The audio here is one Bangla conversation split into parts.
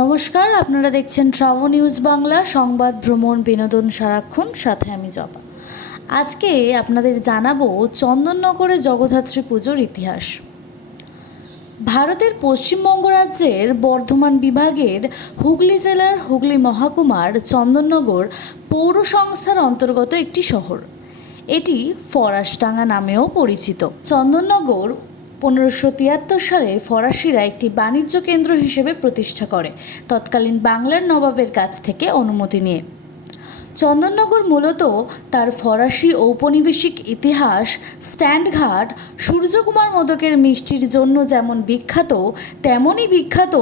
নমস্কার, আপনারা দেখছেন ট্রাভো নিউজ বাংলা, সংবাদ, ভ্রমণ, বিনোদন, সারাক্ষণ, সাথে আমি জবা আজকে আপনাদের জানাব চন্দননগরে জগদ্ধাত্রী পুজোর ইতিহাস। ভারতের পশ্চিমবঙ্গ রাজ্যের বর্ধমান বিভাগের হুগলি জেলার হুগলি মহাকুমার চন্দননগর পৌর সংস্থার অন্তর্গত একটি শহর। এটি ফরাসডাঙ্গা নামেও পরিচিত। চন্দননগর পনেরোশো তিয়াত্তর সালে ফরাসিরা একটি বাণিজ্য কেন্দ্র হিসেবে প্রতিষ্ঠা করে, তৎকালীন বাংলার নবাবের কাছ থেকে অনুমতি নিয়ে। চন্দননগর মূলত তার ফরাসি ঔপনিবেশিক ইতিহাস স্ট্যান্ডঘাট, সূর্যকুমার মোদকের মিষ্টির জন্য যেমন বিখ্যাত, তেমনই বিখ্যাত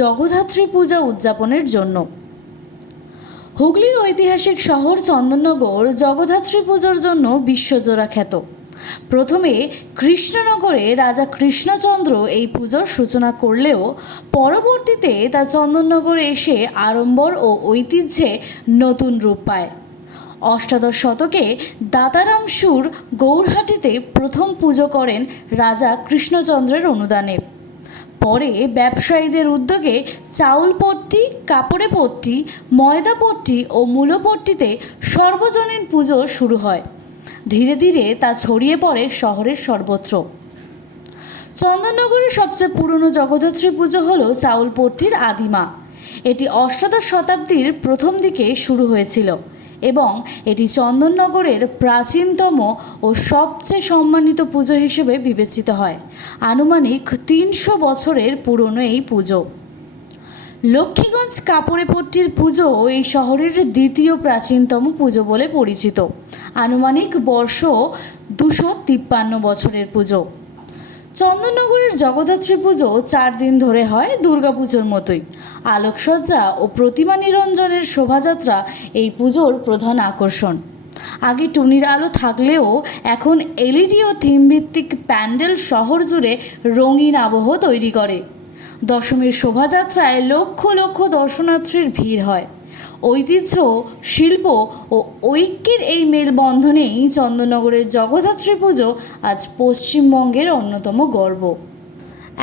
জগদ্ধাত্রী পূজা উদযাপনের জন্য। হুগলির ঐতিহাসিক শহর চন্দননগর জগদ্ধাত্রী পুজোর জন্য বিশ্বজোড়া খ্যাত প্রথমে কৃষ্ণনগরে রাজা কৃষ্ণচন্দ্র এই পুজোর সূচনা করলেও পরবর্তীতে তা চন্দননগরে এসে আড়ম্বর ও ঐতিহ্যে নতুন রূপ পায়। অষ্টাদশ শতকে দাতারাম সুর গৌরহাটিতে প্রথম পুজো করেন রাজা কৃষ্ণচন্দ্রের অনুদানে। পরে ব্যবসায়ীদের উদ্যোগে চাউলপট্টি কাপড়ে পট্টি ময়দাপট্টি ও মূলপট্টিতে সর্বজনীন পুজো শুরু হয়। ধীরে ধীরে তা ছড়িয়ে পড়ে শহরের সর্বত্র। চন্দননগরের সবচেয়ে পুরনো জগদ্ধাত্রী পুজো হল চাউলপট্টির আদিমা। এটি অষ্টাদশ শতাব্দীর প্রথম দিকে শুরু হয়েছিল এবং এটি চন্দননগরের প্রাচীনতম ও সবচেয়ে সম্মানিত পুজো হিসেবে বিবেচিত হয়। আনুমানিক তিনশো বছরের পুরনো এই পুজো। লক্ষ্মীগঞ্জ কাপড়েপট্টির পুজো এই শহরের দ্বিতীয় প্রাচীনতম পুজো বলে পরিচিত। আনুমানিক বর্ষ দুশো তিপ্পান্ন বছরের পুজো। চন্দননগরের জগদ্ধাত্রী পুজো চার দিন ধরে হয় দুর্গাপুজোর মতোই। আলোকসজ্জা ও প্রতিমা নিরঞ্জনের শোভাযাত্রা এই পুজোর প্রধান আকর্ষণ। আগে টুনির আলো থাকলেও এখন এলইডি ও থিমভিত্তিক প্যান্ডেল শহর জুড়ে রঙিন আবহ তৈরি করে। দশমীর শোভাযাত্রায় লক্ষ লক্ষ দর্শনার্থীর ভিড় হয়। ঐতিহ্য, শিল্প ও ঐক্যের এই মেলবন্ধনেই চন্দননগরের জগদ্ধাত্রী পুজো আজ পশ্চিমবঙ্গের অন্যতম গর্ব।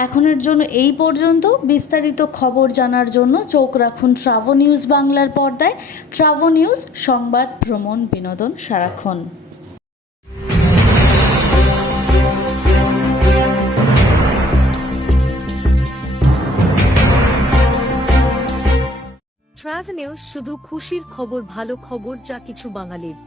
এখনের জন্য এই পর্যন্ত বিস্তারিত খবর জানার জন্য চোখ রাখুন ট্রাভো নিউজ বাংলার পর্দায়। ট্রাভো নিউজ সংবাদ, ভ্রমণ, বিনোদন, সারাক্ষণ। ট্রাভ নিউজ শুধু খুশির খবর ভালো খবর যা কিছু বাঙালির।